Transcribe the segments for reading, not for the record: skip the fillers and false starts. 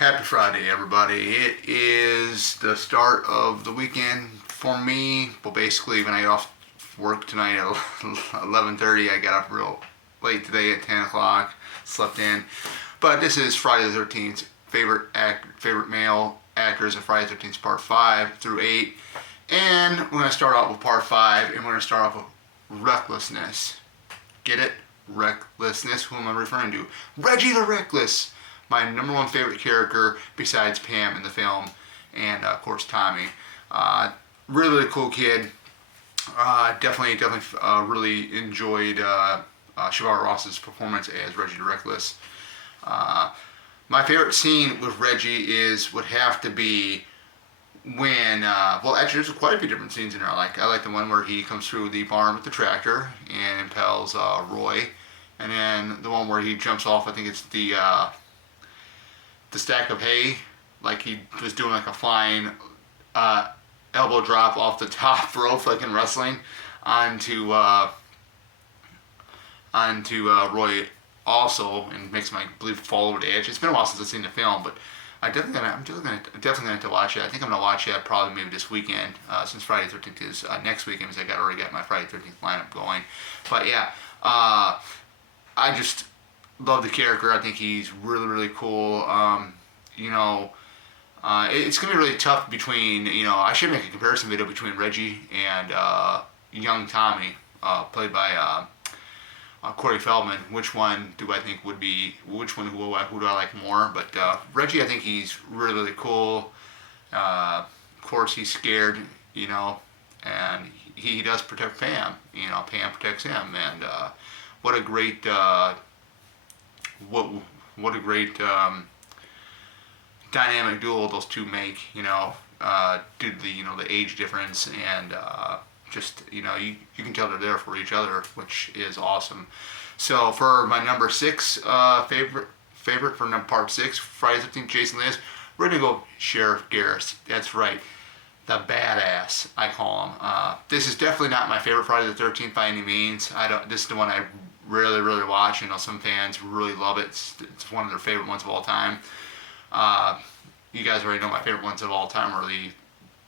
Happy Friday, everybody. It is the start of the weekend for me. Well, basically, when I get off work tonight at 11:30, I got up real late today at 10 o'clock, slept in. But this is Friday the 13th. Favorite male actors of Friday the 13th, part 5 through 8. And we're going to start off with part 5, and we're going to start off with recklessness. Get it? Recklessness. Who am I referring to? Reggie the Reckless. My number one favorite character besides Pam in the film, and of course Tommy. Really cool kid. Definitely really enjoyed Shavara Ross's performance as Reggie the Reckless. My favorite scene with Reggie would have to be when, well, actually, there's quite a few different scenes in there. I like the one where he comes through the barn with the tractor and impels Roy, and then the one where he jumps off. I think it's the stack of hay, like he was doing like a flying elbow drop off the top rope, like in wrestling, onto Roy also, and makes him, I believe, fall over the edge. It's been a while since I've seen the film, but I'm definitely gonna have to watch it. I think I'm gonna watch it probably maybe this weekend, since Friday the 13th is next weekend, because I already got my Friday the 13th lineup going. But yeah, I just love the character. I think he's really cool. It's gonna be really tough between, I should make a comparison video between Reggie and young Tommy, played by Corey Feldman. Which one do I think who do I like more? But Reggie, I think he's really cool. Of course, he's scared, and he does protect Pam. Pam protects him, and what a great dynamic duo those two make. Due to the age difference, and just you can tell they're there for each other, which is awesome. So for my number 6 favorite for part 6, Friday the 13th, Jason Liz, we're gonna go Sheriff Garris. That's right, the badass, I call him. This is definitely not my favorite Friday the 13th by any means. This is the one I really watch. Some fans really love it. It's one of their favorite ones of all time. You guys already know my favorite ones of all time are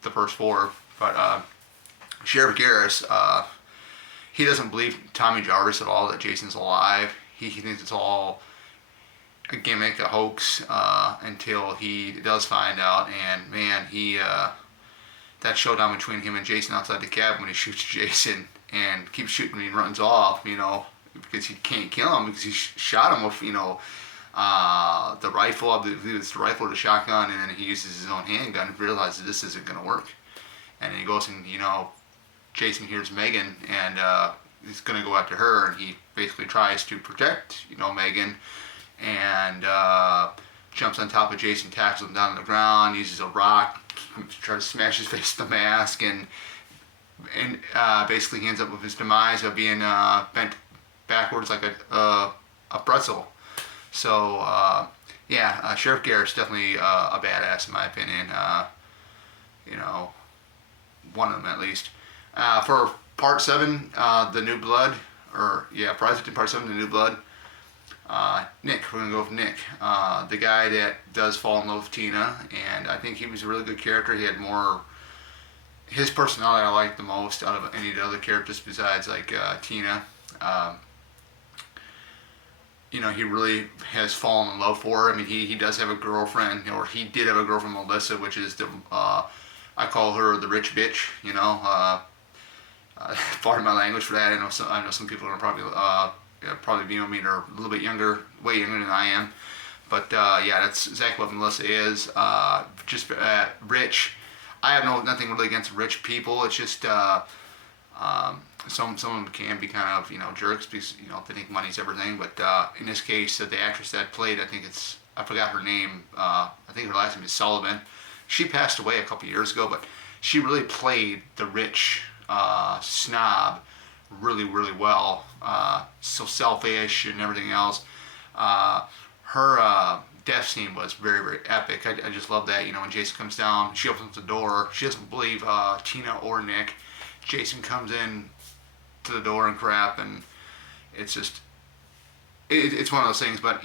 the first 4, but Sheriff Garris, he doesn't believe Tommy Jarvis at all that Jason's alive. He thinks it's all a gimmick, a hoax, until he does find out. And man, that showdown between him and Jason outside the cabin when he shoots Jason and keeps shooting when he runs off, because he can't kill him because he shot him with, the rifle. I believe it's the rifle or the shotgun, and then he uses his own handgun and realizes this isn't going to work. And then he goes and, Jason hears Megan, and he's going to go after her, and he basically tries to protect, Megan, and jumps on top of Jason, tackles him down on the ground, uses a rock to try to smash his face with the mask, and basically he ends up with his demise of being bent backwards like a pretzel. So Sheriff Garris definitely a badass in my opinion. One of them at least. For part 7, the New Blood, Friday the 13th, part 7, the New Blood. Nick, we're gonna go with Nick, the guy that does fall in love with Tina, and I think he was a really good character. He had his personality I liked the most out of any of the other characters besides Tina. He really has fallen in love for her. I mean, he does have a girlfriend, or he did have a girlfriend, Melissa, which is I call her the rich bitch. Pardon my language for that. I know some people are probably viewing me, they're a little bit younger, way younger than I am. But that's exactly what Melissa is. Just rich. I have nothing really against rich people. It's just some of them can be kind of jerks because they think money's everything. But in this case, the actress that played, I forgot her name. I think her last name is Sullivan. She passed away a couple years ago, but she really played the rich snob really well. So selfish and everything else. Her death scene was very epic. I just love that. When Jason comes down, she opens the door. She doesn't believe Tina or Nick. Jason comes in to the door and crap, and it's just it's one of those things. But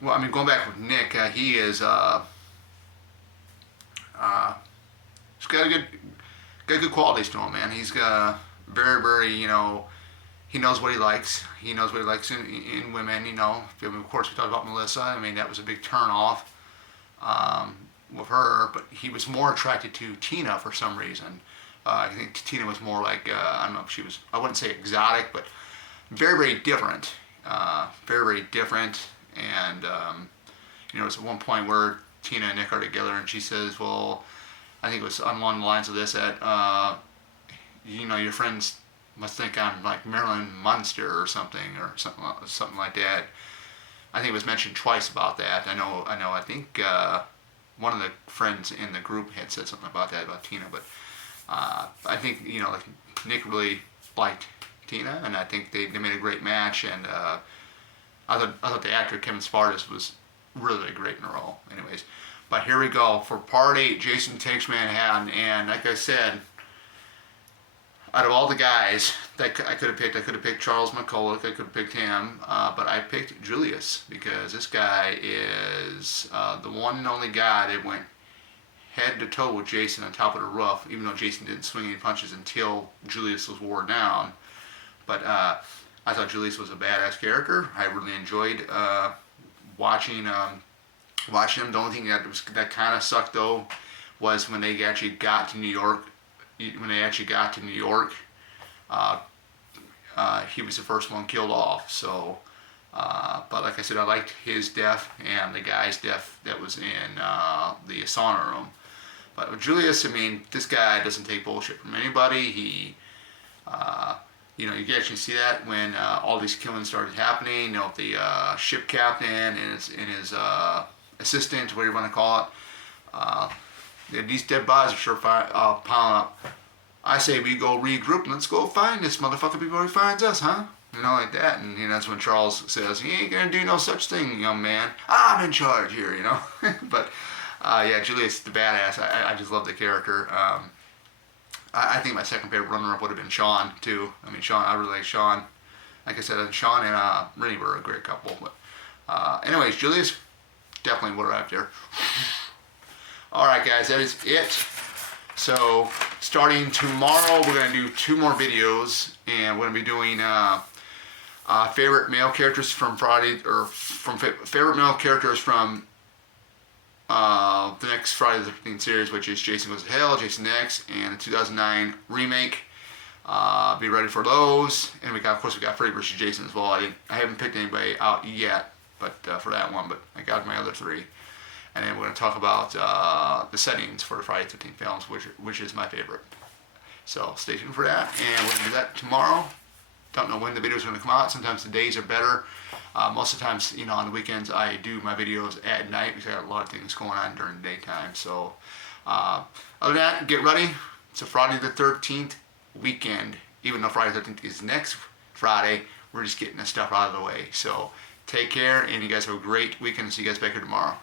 well, I mean, going back with Nick, he is he's got good qualities to him, man. He's very, very, he knows what he likes. He knows what he likes in women, Of course, we talked about Melissa. I mean, that was a big turn off with her, but he was more attracted to Tina for some reason. I think Tina was more like, I don't know if she was, I wouldn't say exotic, but very, very different. Very, very different. And, it's at one point where Tina and Nick are together and she says, well, I think it was along the lines of this, that, your friends must think I'm like Marilyn Munster or something like that. I think it was mentioned twice about that. I think one of the friends in the group had said something about that, about Tina, but I think, like Nick really liked Tina, and I think they made a great match, and I thought the actor Kevin Spartus was really great in the role. Anyways, but here we go for part 8, Jason Takes Manhattan, and like I said, out of all the guys that I could have picked Charles McCulloch, I could have picked him, but I picked Julius because this guy is the one and only guy that went head to toe with Jason on top of the roof, even though Jason didn't swing any punches until Julius was wore down. But I thought Julius was a badass character. I really enjoyed watching him. The only thing that kind of sucked though was when they actually got to New York. He was the first one killed off. So, but like I said, I liked his death and the guy's death that was in the sauna room. But with Julius, I mean, this guy doesn't take bullshit from anybody. He, you can actually see that when all these killings started happening. The ship captain and his assistant, whatever you want to call it. These dead bodies are sure piling up. I say we go regroup and let's go find this motherfucker before he finds us, huh? Like that. And that's when Charles says, "You ain't gonna do no such thing, young man. I'm in charge here," But yeah, Julius the badass. I just love the character. I think my second favorite runner-up would have been Sean too. I mean, Sean. I really like Sean. Like I said, Sean and Rennie were a great couple. But anyways, Julius definitely would have there. Alright guys, that is it. So, starting tomorrow, we're going to do 2 more videos, and we're going to be doing favorite male characters from Friday, or from favorite male characters from the next Friday the 13th series, which is Jason Goes to Hell, Jason X, and the 2009 remake. Be ready for those. And of course, we got Freddy vs. Jason as well. I haven't picked anybody out yet, but for that one, but I got my other 3. And then we're going to talk about the settings for the Friday the 13th films, which is my favorite. So stay tuned for that, and we're going to do that tomorrow. Don't know when the videos are going to come out. Sometimes the days are better. Most of the times, on the weekends, I do my videos at night because I got a lot of things going on during the daytime. So other than that, get ready. It's a Friday the 13th weekend. Even though Friday the 13th is next Friday, we're just getting this stuff out of the way. So take care, and you guys have a great weekend. See you guys back here tomorrow.